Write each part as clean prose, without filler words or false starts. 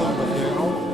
on the funeral.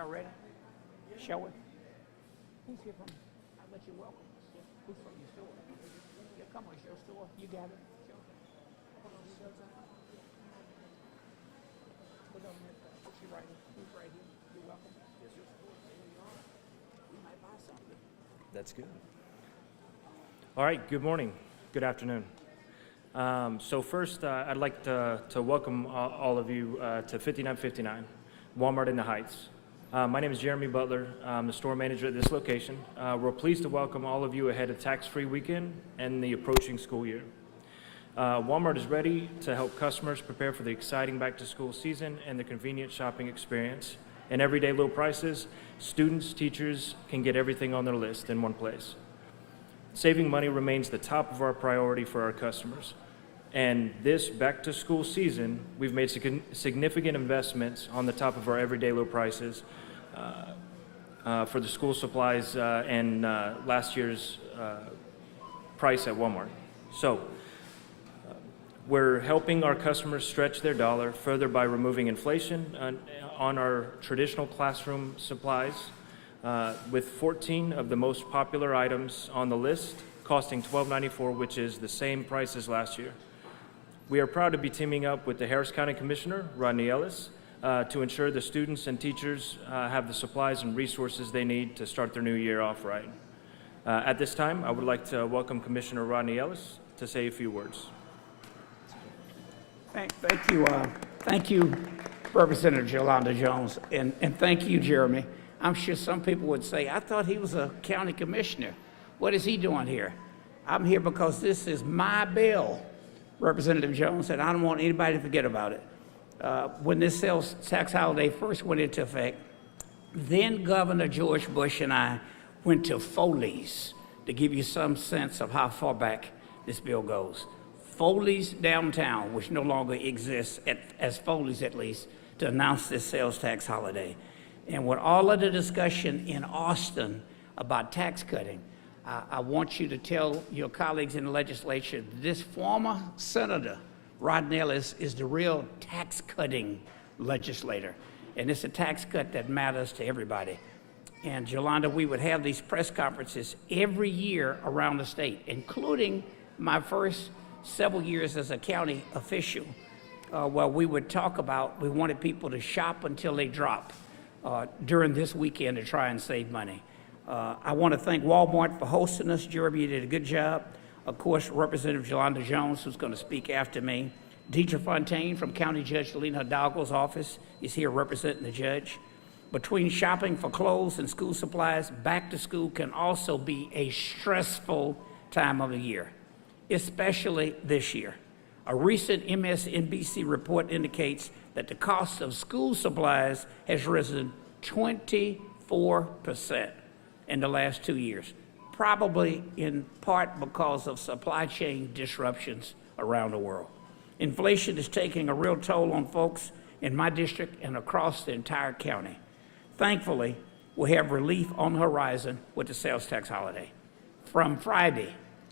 Y'all ready? Show it. Who's here from? I'll let you welcome us. Yeah. Who's from your store? Yeah, come on, it's your store. You got it. Show it. Hold on, show it. Put on that. Put you right here. Who's right here? You're welcome. It's your store. There you are. We might buy something. That's good. All right, good morning, good afternoon. So first, I'd like to welcome all of you to 5959 Walmart in the Heights. My name is Jeremy Butler. I'm the store manager at this location. We're pleased to welcome all of you ahead of tax-free weekend and the approaching school year. Walmart is ready to help customers prepare for the exciting back-to-school season and the convenient shopping experience. And everyday low prices, students, teachers can get everything on their list in one place. Saving money remains the top of our priority for our customers. And this back-to-school season, we've made significant investments on the top of our everyday low prices for the school supplies and last year's price at Walmart. So we're helping our customers stretch their dollar further by removing inflation on our traditional classroom supplies, with 14 of the most popular items on the list costing $12.94, which is the same price as last year. We are proud to be teaming up with the Harris County Commissioner, Rodney Ellis, to ensure the students and teachers have the supplies and resources they need to start their new year off right. At this time, I would like to welcome Commissioner Rodney Ellis to say a few words. Thank you, Representative Yolanda Jones, and thank you, Jeremy. I'm sure some people would say, I thought he was a county commissioner. What is he doing here? I'm here because this is my bill, Representative Jones, and I don't want anybody to forget about it. When this sales tax holiday first went into effect, then Governor George Bush and I went to Foley's to give you some sense of how far back this bill goes. Foley's downtown, which no longer exists as Foley's at least, to announce this sales tax holiday. And with all of the discussion in Austin about tax cutting, I want you to tell your colleagues in the legislature, this former senator, Rodney Ellis, is the real tax-cutting legislator. And it's a tax cut that matters to everybody. And Yolanda, we would have these press conferences every year around the state, including my first several years as a county official, where we would talk about, we wanted people to shop until they drop during this weekend to try and save money. I want to thank Walmart for hosting us. Jeremy, you did a good job. Of course, Representative Yolanda Jones, who's going to speak after me. Deidre Fontaine from County Judge Lena Hidalgo's office is here representing the judge. Between shopping for clothes and school supplies, back to school can also be a stressful time of the year, especially this year. A recent MSNBC report indicates that the cost of school supplies has risen 24% in the last 2 years, probably in part because of supply chain disruptions around the world. Inflation is taking a real toll on folks in my district and across the entire county. Thankfully, we have relief on the horizon with the sales tax holiday. From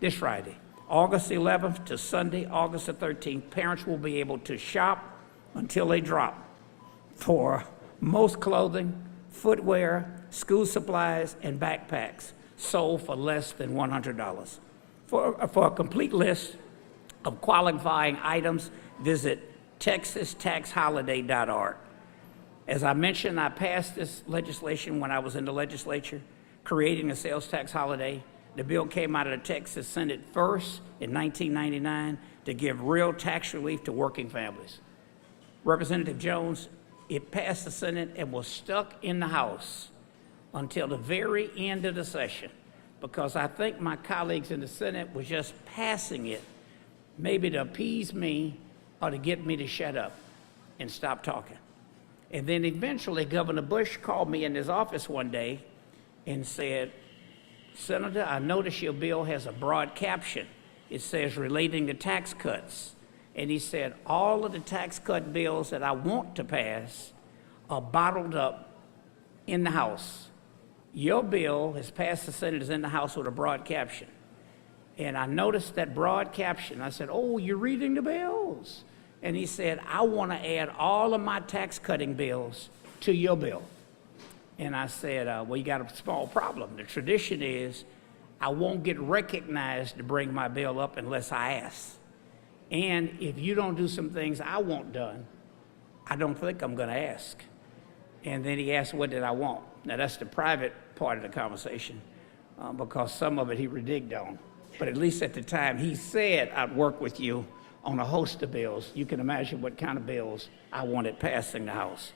this Friday, August 11th to Sunday, August the 13th, parents will be able to shop until they drop for most clothing, footwear, school supplies, and backpacks sold for less than $100. For a complete list of qualifying items, visit texastaxholiday.org. As I mentioned, I passed this legislation when I was in the legislature, creating a sales tax holiday. The bill came out of the Texas Senate first in 1999 to give real tax relief to working families. Representative Jones, it passed the Senate and was stuck in the House until the very end of the session, because I think my colleagues in the Senate were just passing it, maybe to appease me or to get me to shut up and stop talking. And then eventually Governor Bush called me in his office one day and said, Senator, I notice your bill has a broad caption. It says relating to tax cuts. And he said, all of the tax cut bills that I want to pass are bottled up in the House. Your bill has passed the Senate, is in the House with a broad caption. And I noticed that broad caption. I said, oh, you're reading the bills. And he said, I want to add all of my tax cutting bills to your bill. And I said, well, you got a small problem. The tradition is I won't get recognized to bring my bill up unless I ask. And if you don't do some things I want done, I don't think I'm going to ask. And then he asked, what did I want? Now, that's the private part of the conversation, because some of it he reneged on. But at least at the time, he said, I'd work with you on a host of bills. You can imagine what kind of bills I wanted passed in the House.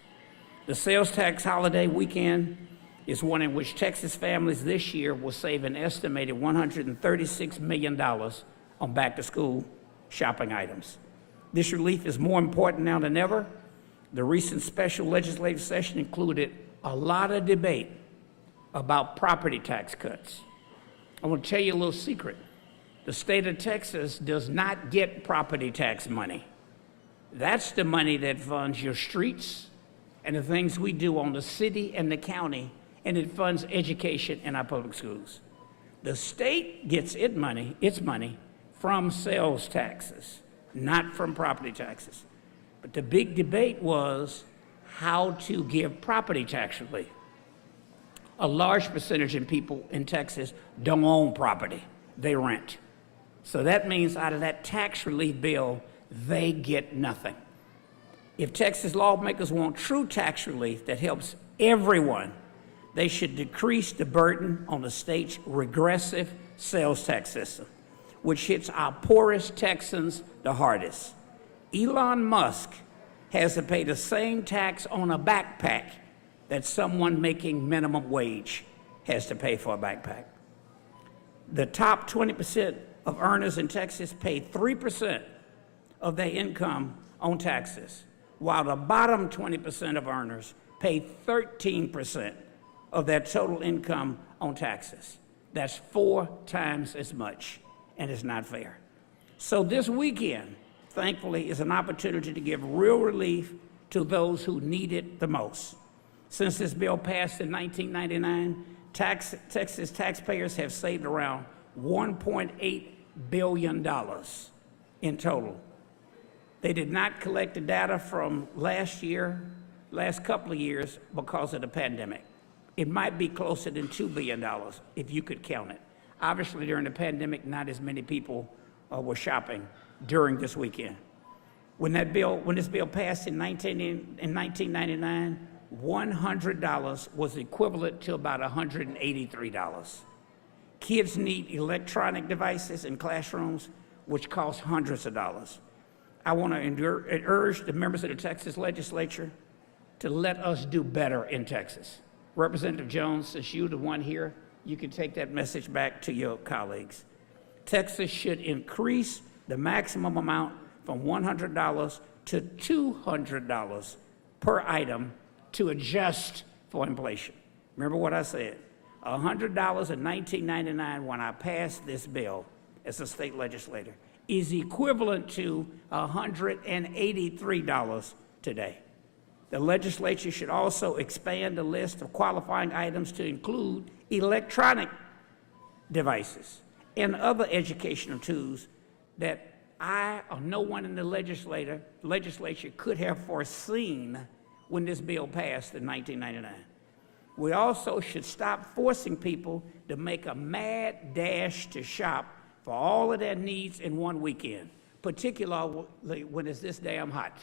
The sales tax holiday weekend is one in which Texas families this year will save an estimated $136 million on back-to-school shopping items. This relief is more important now than ever. The recent special legislative session included a lot of debate about property tax cuts. I want to tell you a little secret. The state of Texas does not get property tax money. That's the money that funds your streets and the things we do on the city and the county, and it funds education in our public schools. The state gets its money from sales taxes, not from property taxes. But the big debate was how to give property tax relief. A large percentage of people in Texas don't own property, they rent. So that means out of that tax relief bill, they get nothing. If Texas lawmakers want true tax relief that helps everyone, they should decrease the burden on the state's regressive sales tax system, which hits our poorest Texans the hardest. Elon Musk has to pay the same tax on a backpack that someone making minimum wage has to pay for a backpack. The top 20% of earners in Texas pay 3% of their income on taxes, while the bottom 20% of earners pay 13% of their total income on taxes. That's 4 times as much, and it's not fair. So this weekend, thankfully, is an opportunity to give real relief to those who need it the most. Since this bill passed in 1999, Texas taxpayers have saved around $1.8 billion in total. They did not collect the data from last couple of years because of the pandemic. It might be closer than $2 billion if you could count it. Obviously, during the pandemic, not as many people were shopping during this weekend. When this bill passed in 1999, $100 was equivalent to about $183. Kids need electronic devices in classrooms, which cost hundreds of dollars. I want to urge the members of the Texas legislature to let us do better in Texas. Representative Jones, since you're the one here, you can take that message back to your colleagues. Texas should increase the maximum amount from $100 to $200 per item to adjust for inflation. Remember what I said, $100 in 1999 when I passed this bill as a state legislator is equivalent to $183 today. The legislature should also expand the list of qualifying items to include electronic devices and other educational tools that I or no one in the legislature could have foreseen when this bill passed in 1999. We also should stop forcing people to make a mad dash to shop for all of their needs in one weekend, particularly when it's this damn hot.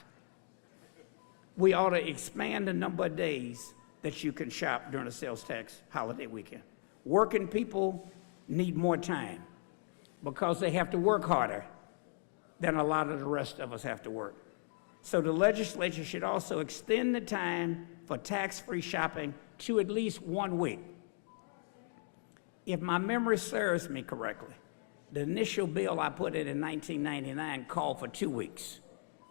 We ought to expand the number of days that you can shop during the sales tax holiday weekend. Working people need more time because they have to work harder than a lot of the rest of us have to work. So the legislature should also extend the time for tax-free shopping to at least 1 week. If my memory serves me correctly, the initial bill I put in 1999 called for 2 weeks,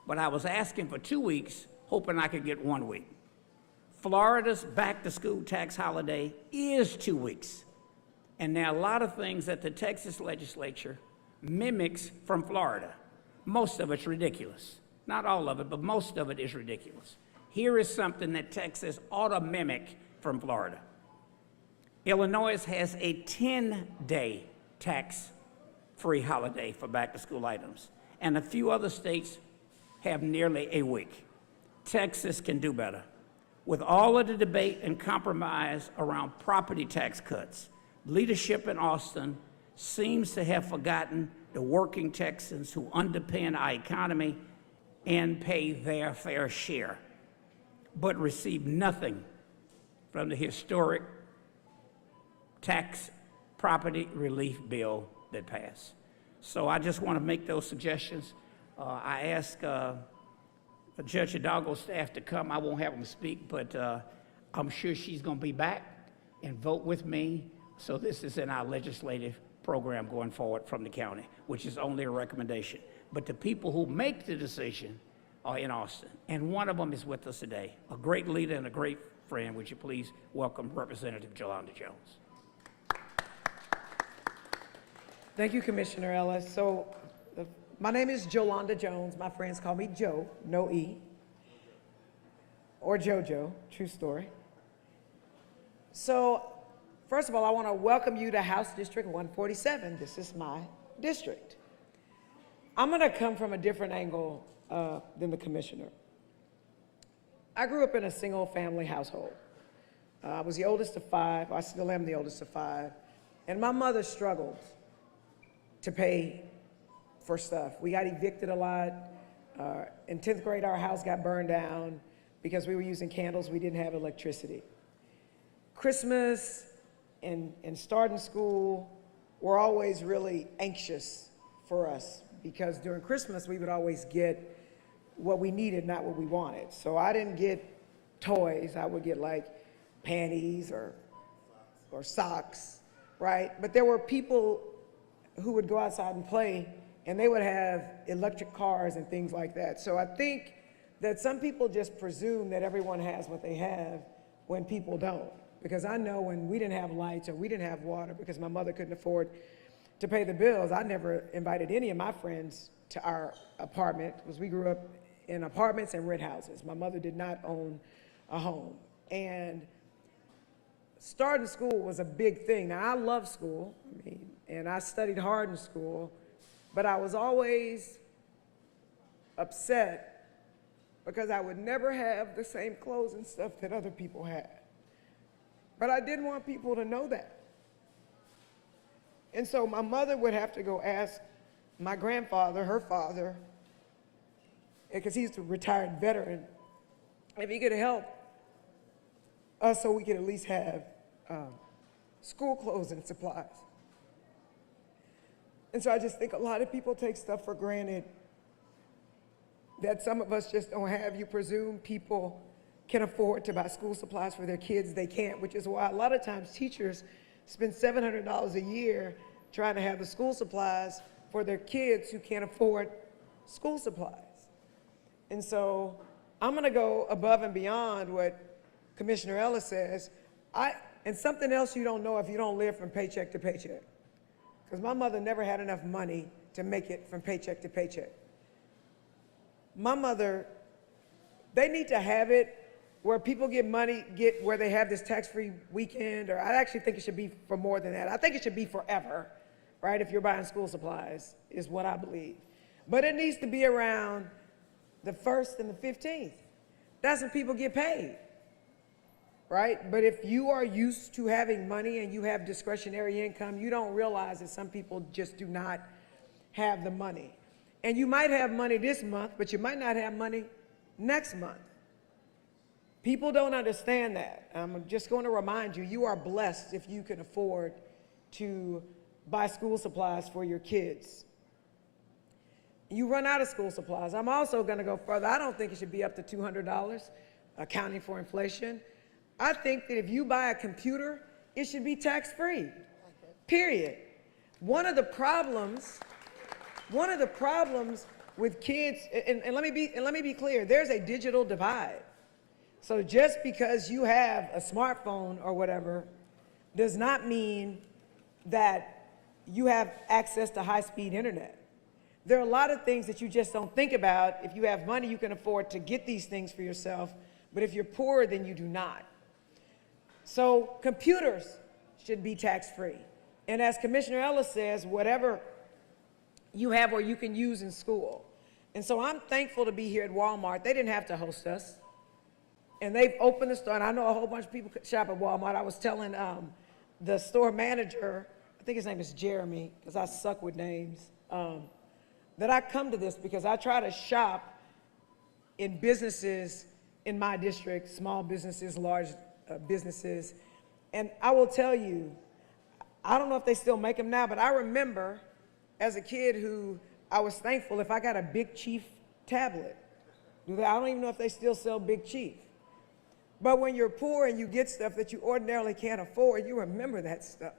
but I was asking for 2 weeks, hoping I could get 1 week. Florida's back-to-school tax holiday is 2 weeks, and there are a lot of things that the Texas legislature mimics from Florida. Most of it's ridiculous. Not all of it, but most of it is ridiculous. Here is something that Texas ought to mimic from Florida. Illinois has a 10-day tax-free holiday for back-to-school items, and a few other states have nearly a week. Texas can do better. With all of the debate and compromise around property tax cuts, leadership in Austin seems to have forgotten the working Texans who underpin our economy and pay their fair share, but receive nothing from the historic tax property relief bill that passed. So I just want to make those suggestions. I ask Judge Hidalgo's staff to come. I won't have them speak, but I'm sure she's going to be back and vote with me. So this is in our legislative program going forward from the county, which is only a recommendation. But the people who make the decision are in Austin, and one of them is with us today, a great leader and a great friend. Would you please welcome Representative Jolanda Jones. Thank you, Commissioner Ellis. So, my name is Jolanda Jones. My friends call me Joe, no E, or JoJo, true story. So, first of all, I want to welcome you to House District 147. This is my district. I'm going to come from a different angle than the commissioner. I grew up in a single-family household. I was the oldest of 5. I still am the oldest of 5. And my mother struggled to pay for stuff. We got evicted a lot. In 10th grade, our house got burned down because we were using candles. We didn't have electricity. Christmas and starting school were always really anxious for us because during Christmas, we would always get what we needed, not what we wanted. So I didn't get toys. I would get like panties or socks, right? But there were people who would go outside and play, and they would have electric cars and things like that. So I think that some people just presume that everyone has what they have when people don't. Because I know when we didn't have lights or we didn't have water because my mother couldn't afford to pay the bills, I never invited any of my friends to our apartment because we grew up in apartments and rent houses. My mother did not own a home. And starting school was a big thing. Now, I love school, and I studied hard in school, but I was always upset because I would never have the same clothes and stuff that other people had. But I didn't want people to know that. And so my mother would have to go ask my grandfather, her father, because he's a retired veteran, if he could help us so we could at least have school clothes and supplies. And so I just think a lot of people take stuff for granted that some of us just don't have. You presume people can afford to buy school supplies for their kids. They can't, which is why a lot of times teachers spend $700 a year trying to have the school supplies for their kids who can't afford school supplies. And so I'm going to go above and beyond what Commissioner Ellis says. And something else you don't know if you don't live from paycheck to paycheck. Because my mother never had enough money to make it from paycheck to paycheck. My mother, they need to have it where people get money, where they have this tax-free weekend, or I actually think it should be for more than that. I think it should be forever, right, if you're buying school supplies, is what I believe. But it needs to be around the 1st and the 15th. That's when people get paid, right? But if you are used to having money and you have discretionary income, you don't realize that some people just do not have the money. And you might have money this month, but you might not have money next month. People don't understand that. I'm just going to remind you, you are blessed if you can afford to buy school supplies for your kids. You run out of school supplies. I'm also going to go further. I don't think it should be up to $200, accounting for inflation. I think that if you buy a computer, it should be tax-free, period. One of the problems with kids, and let me be clear, there's a digital divide. So just because you have a smartphone or whatever does not mean that you have access to high-speed internet. There are a lot of things that you just don't think about. If you have money, you can afford to get these things for yourself, but if you're poor, then you do not. So computers should be tax-free. And as Commissioner Ellis says, whatever you have or you can use in school. And so I'm thankful to be here at Walmart. They didn't have to host us. And they've opened the store, and I know a whole bunch of people shop at Walmart. I was telling the store manager, I think his name is Jeremy, because I suck with names, that I come to this because I try to shop in businesses in my district, small businesses, large businesses. And I will tell you, I don't know if they still make them now, but I remember as a kid who I was thankful if I got a Big Chief tablet. I don't even know if they still sell Big Chief. But when you're poor and you get stuff that you ordinarily can't afford, you remember that stuff.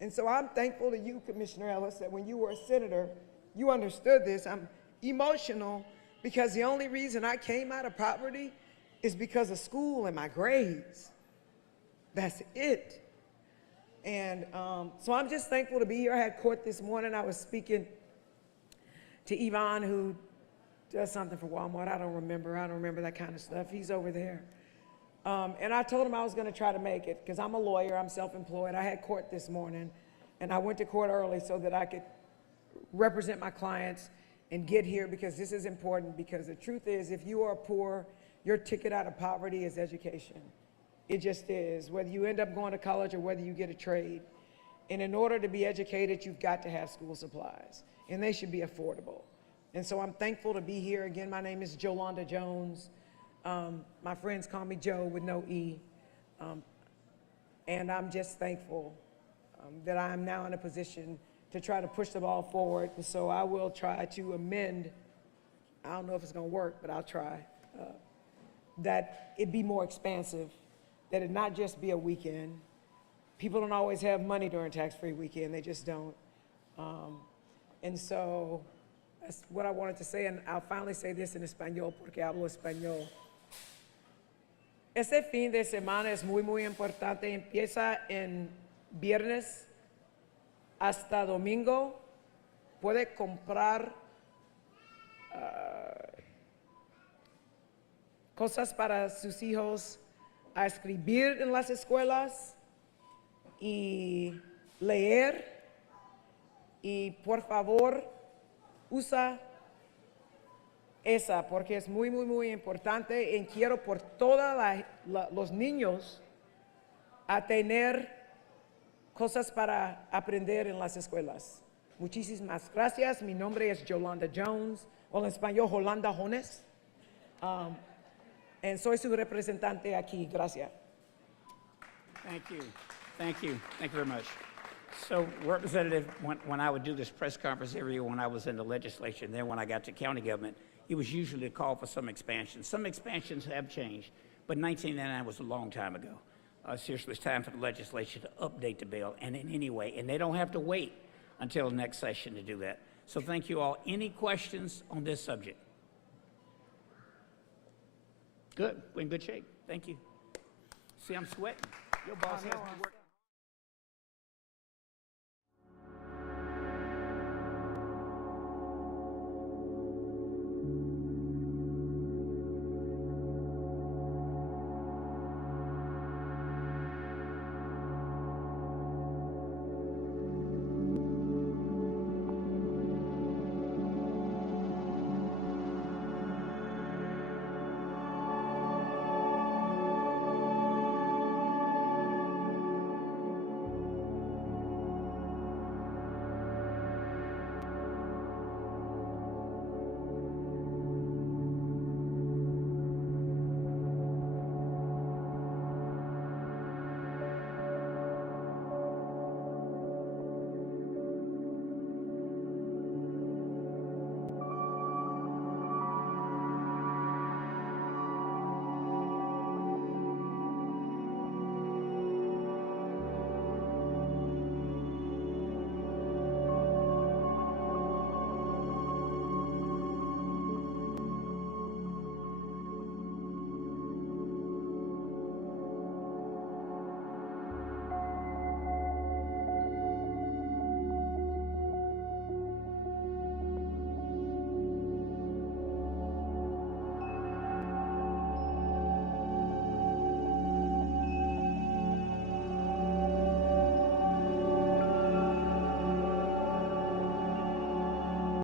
And so I'm thankful to you, Commissioner Ellis, that when you were a senator, you understood this. I'm emotional because the only reason I came out of poverty is because of school and my grades. That's it. And so I'm just thankful to be here. I had court this morning. I was speaking to Yvonne, who does something for Walmart. I don't remember that kind of stuff. He's over there. And I told him I was going to try to make it because I'm a lawyer. I'm self-employed. I had court this morning, and I went to court early so that I could represent my clients and get here because this is important, because the truth is, if you are poor, your ticket out of poverty is education. It just is, whether you end up going to college or whether you get a trade. And in order to be educated, you've got to have school supplies, and they should be affordable. And so I'm thankful to be here. Again, my name is Jolanda Jones. My friends call me Joe with no E. And I'm just thankful that I'm now in a position to try to push the ball forward. And so I will try to amend, I don't know if it's going to work, but I'll try, that it be more expansive, that it not just be a weekend. People don't always have money during tax-free weekend. They just don't. And so that's what I wanted to say, and I'll finally say this en español porque hablo español. Este fin de semana es muy, muy importante. Empieza en viernes hasta domingo. Puede comprar cosas para sus hijos a escribir en las escuelas y leer. Y por favor, usa esa, porque es muy, muy, muy importante, y quiero por todos los niños a tener cosas para aprender en las escuelas. Muchísimas gracias. Mi nombre es Jolanda Jones, o en español, Jolanda Jones. Y soy su representante aquí. Gracias. Thank you. Thank you. Thank you very much. So, Representative, when I would do this press conference every year when I was in the legislature, and then when I got to county government, it was usually a call for some expansion. Some expansions have changed, but 1999 was a long time ago. Seriously, it's time for the legislature to update the bill, and in any way, and they don't have to wait until the next session to do that. So thank you all. Any questions on this subject? Good. We're in good shape. Thank you. See, I'm sweating. Your boss has me working.